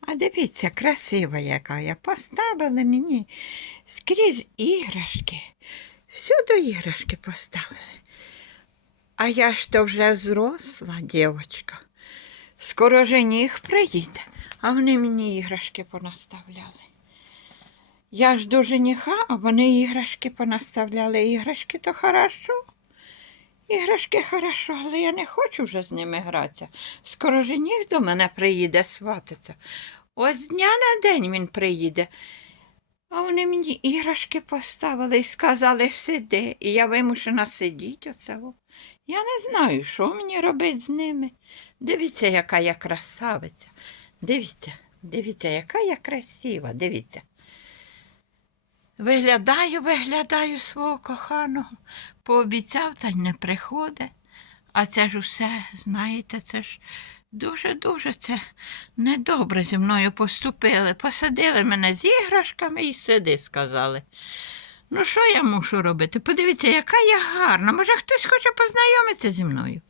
А дивіться, красива яка я. Поставили мені скрізь іграшки. Всюди іграшки поставили. А я ж то вже зросла дівчинка. Скоро жених приїде, а вони мені іграшки понаставляли. Я ж до жениха, а вони іграшки понаставляли. Іграшки то хорошо. Іграшки хорошо, але я не хочу вже з ними гратися. Скоро жених до мене приїде свататься. Ось дня на день він приїде. А вони мені іграшки поставили і сказали, сиди, і я вимушена сидіти оцього. Я не знаю, що мені робити з ними. Дивіться, яка я красавиця. Дивіться, дивіться, яка я красива, дивіться. Виглядаю, виглядаю свого коханого, пообіцяв та й не приходить. А це ж усе, знаєте, це ж дуже-дуже це недобре зі мною поступили. Посадили мене з іграшками і сиди, сказали. Ну, що я мушу робити? Подивіться, яка я гарна. Може, хтось хоче познайомитися зі мною.